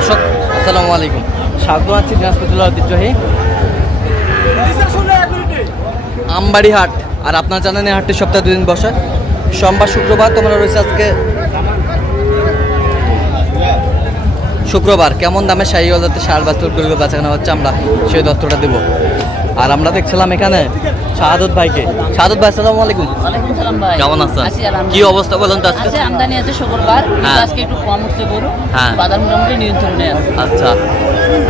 দর্শক আসসালামু আলাইকুম, স্বাগত আছি দিনাজপুর জেলার ঐতিহ্যবাহী আমবাড়ি হাট। আর আপনারা জানেন এই হাটটি সপ্তাহে 2 দিন বসে, সোমবার শুক্রবার। তোমরা রয়েছে আজকে শুক্রবার। কেমন দামে শাহিওয়াল জাতের ষাঁড় বাছুর গরু বেচাকেনা হচ্ছে আমরা সেই তথ্যটা দেবো। আর আমরা দেখছিলাম এখানে শাহাদত ভাইকে। শাহাদত ভাই আসসালামু আলাইকুম। ওয়ালাইকুম সালাম ভাই, কেমন আছেন? কি অবস্থা বলেন তো আজকে? আমদানি আছে শুক্রবার, আজকে একটু কম উঠছে গরু, বাজার মোটামুটি নিয়ন্ত্রণে আছে। আচ্ছা,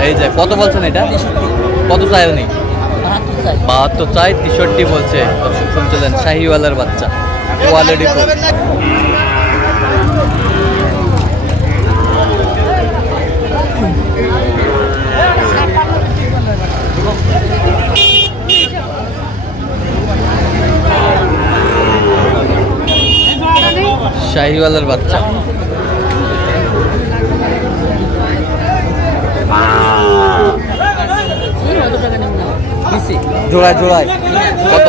এই যে কত বলছেন এটা? কত চাই উনি? 72 চাই, 63 বলছে। দর্শক শুনছিলেন, শাহিওয়ালের বাচ্চা কোয়ালিটি। শাহিওয়ালের বাচ্চা জোড়ায় জোড়ায় কত?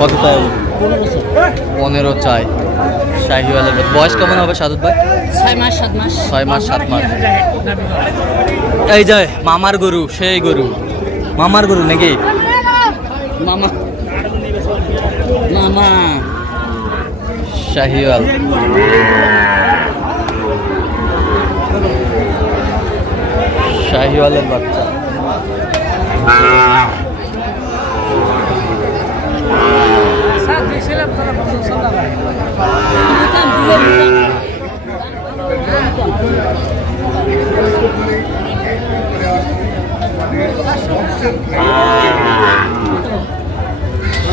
কত চাই? 15 চাই। শাহিওয়ালের বয়স কেমন হবে সাদত ভাই? 6 মাস 7 মাস। 6 মাস 7 মাস। এই যে মামার গরু, সেই গরু মামার গরু নাকি? মামা মামা শাহিওয়াল। শাহিওয়ালের বাচ্চা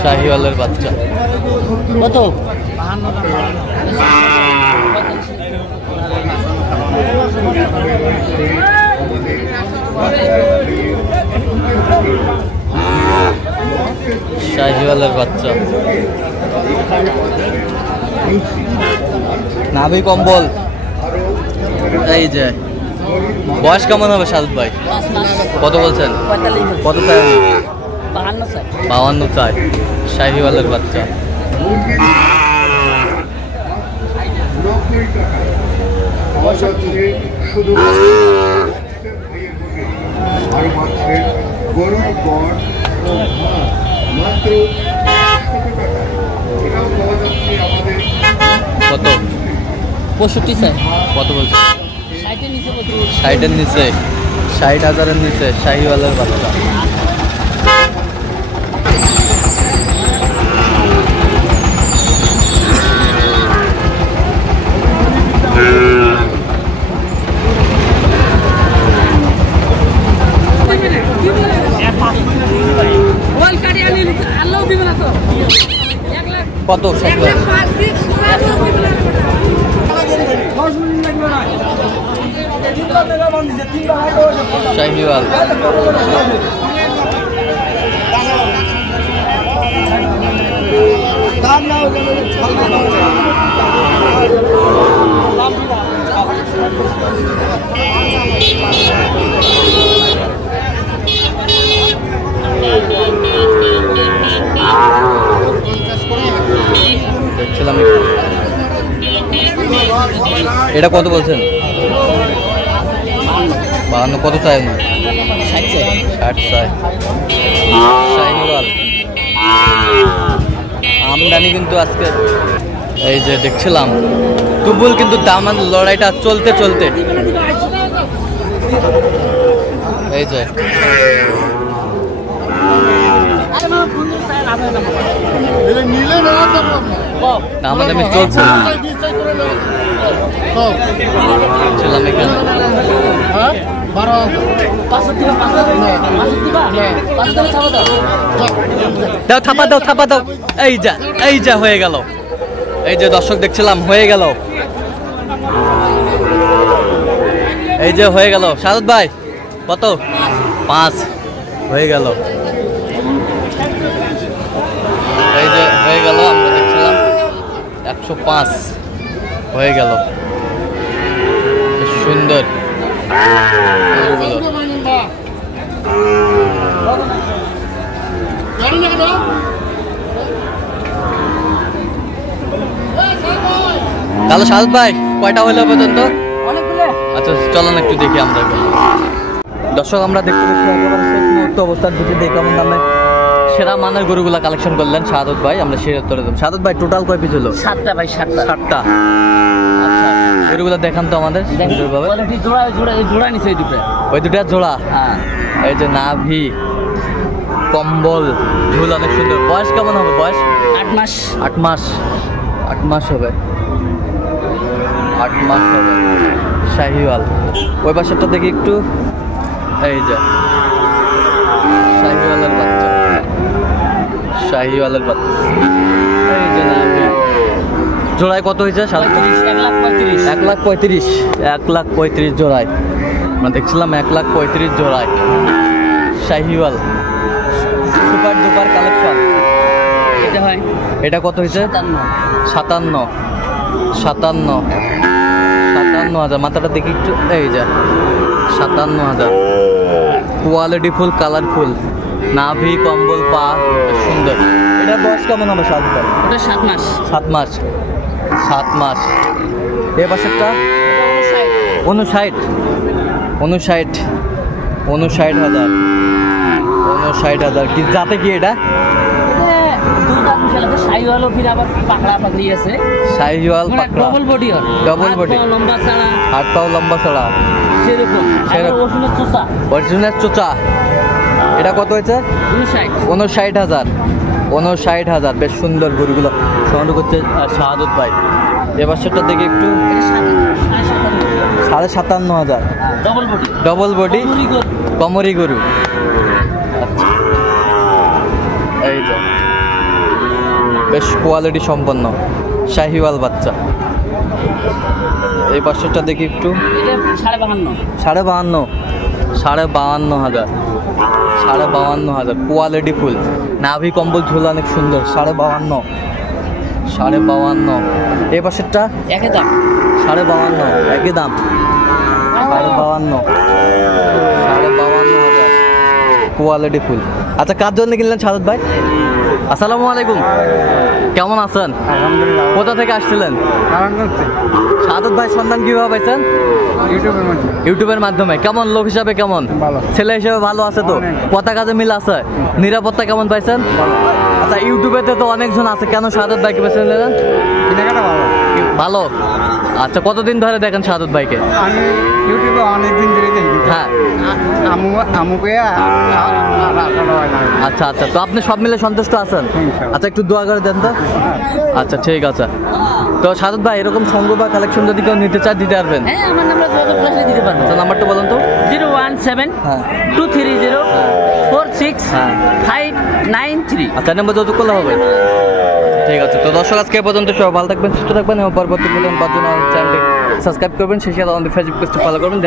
শাহিওয়ালের বাচ্চা কত? শাহিওয়ালের বাচ্চা নাভি কম্বল। এই যে বয়স কেমন হবে সাদত ভাই? কত বলছেন? 45। কত চাই? 52 চাই। 52 চাই। শাহিওয়ালের বাচ্চা কত? 65 চাই। কত বলছে? 60 এর নিচে কত? 60-এর নিচে, 60,000-এর নিচে শাহিওয়ালের বাচ্চা। কত? শাহিওয়াল দেখছিলাম। এটা কত বলছেন? 52। কত চাই? 60 চাই। 60 চাই। শাহিওয়াল আমদানি কিন্তু আজকে এই যে দেখছিলাম তুবুল, কিন্তু দাম লড়াইটা চলতে চলতে এই যে দামাদামি চলছে। ছিলাম এখানে দাও, থাপা দাও, থাপা দাও। এই যা হয়ে গেল। এই যে দর্শক দেখছিলাম, হয়ে গেল। এই যে হয়ে গেল। সাদত ভাই কত? 5 হয়ে গেল। এই যে হয়ে গেল, আমরা দেখছিলাম 105 হয়ে গেল। সুন্দর তাহলে সাদত ভাই কয়টা হলো পর্যন্ত? আচ্ছা চলেন একটু দেখি আমরা এগুলো। দর্শক আমরা দেখতে পাচ্ছি একেবারে শেষ মুহূর্ত অবস্থার দিকে দেখে কেমন দামে সেরা মানের গরুগুলা কালেকশন করলেন শাহাদত ভাই। আমরা সেই উত্তরে দেব। শাহাদত ভাই টোটাল কয় পিস হলো? 7টা ভাই, 7টা। 7টা। আচ্ছা গরুগুলা দেখান তো আমাদের সুন্দরভাবে। কোয়ালিটি জোড়া নিছে এই দুটো। ওই দুটা জোড়া। হ্যাঁ এই যে নাভি কম্বল ঝুল অনেক সুন্দর। বয়স কেমন হবে? বয়স 8 মাস। 8 মাস। 8 মাস হবে। 8 মাস হবে। শাহিওয়াল। ওই পাশেরটা দেখি একটু। এই যে শাহিওয়ালের বাচ্চা। শাহিওয়ালের বাচ্চা। এই যে নাভি। জোড়ায় কত হয়েছে? 1,35,000। 1,35,000। 1,35,000 জোড়ায়। আমরা দেখছিলাম 1,35,000 জোড়ায় শাহিওয়াল সুপার ডুপার কালেকশন। এটা হয়, এটা কত হয়েছে? 57,000। মাথাটা দেখি একটু। এই যে 57,000। কোয়ালিটি ফুল, কালারফুল, নাভি কম্বল পা সুন্দর। এটা বয়স কেমন হবে? 7 মাস। ওটা 7 মাস। 7 মাস। 7 মাস। এ পাশেরটা 59,000। 59,000 কি জাতে কি এটা? শাহিওয়ালও ফির আবার পাকড়া পাকড়ি আছে। শাহিওয়াল পাকড়া। ডবল বডি হয়। Double body. লম্বা ছাড়া। হাত পাও লম্বা ছড়া। সেরকম। ওষুধের চোষা। অরিজিনাল চোচা। এটা কত হয়েছে? 59,000। 59,000। বেশ সুন্দর গরুগুলো সংগ্রহ করছে শাহাদত ভাই। এবার সেটা দেখে একটু। 57,500। Double body. ডবল বডি কমরি গরু। আচ্ছা এই যে বেশ কোয়ালিটি সম্পন্ন শাহিওয়াল বাচ্চা। এই পাশেরটা দেখি একটু। এটা 52,500। 52,500। 52,500 কোয়ালিটি ফুল, নাভি কম্বল ঝুল অনেক সুন্দর। 52,500। 52,500। এই পাশেরটা একই দাম। 52,500। একই দাম। 52,500। 52,500 কোয়ালিটি ফুল। আচ্ছা কার জন্য কিনলেন শাহাদত ভাই? আসসালামু আলাইকুম, কেমন আছেন? আলহামদুলিল্লাহ। কোথা থেকে আসছিলেন? শাহাদত ভাই সন্ধান কিভাবে পাইছেন? ইউটিউবের মাধ্যমে। কেমন লোক হিসাবে কেমন? ভালো। ছেলে হিসেবে ভালো আছে তো? কথা কাজে মিল আছে? নিরাপত্তা কেমন পাইছেন? আচ্ছা ইউটিউবেতে তো অনেকজন আছে, কেন শাহাদত ভাইকে বেছে নিলেন? কেনাকাটা ভালো। ভালো। আচ্ছা কতদিন ধরে দেখেন শাহাদত ভাইকে? আমি ইউটিউবে অনেকদিন ধরে দেখি। হ্যাঁ। আমুকে আচ্ছা আচ্ছা, তো আপনি সব মিলে সন্তুষ্ট আছেন? আচ্ছা একটু দোয়া করে দেন তো। আচ্ছা ঠিক আছে। তো শাহাদত ভাই এরকম সঙ্গ বা কালেকশন যদি কেউ নিতে চায় দিতে পারবেন? হ্যাঁ আমার নাম্বার যোগাযোগ করলে দিতে পারবো। আচ্ছা নাম্বারটা বলুন তো। 017 হ্যাঁ 230 হ্যাঁ 46 593। আচ্ছা নাম্বার যোগাযোগ করলে হবে। ঠিক আছে, তো দর্শক আজকে পর্যন্ত সবাই ভালো থাকবেন, সুস্থ থাকবেন এবং পরবর্তী প্রতিদিন পাওয়ার জন্য চ্যানেলটি সাবস্ক্রাইব করবেন, সেই সাথে আমাদের ফেসবুক পেজটি ফলো করবেন।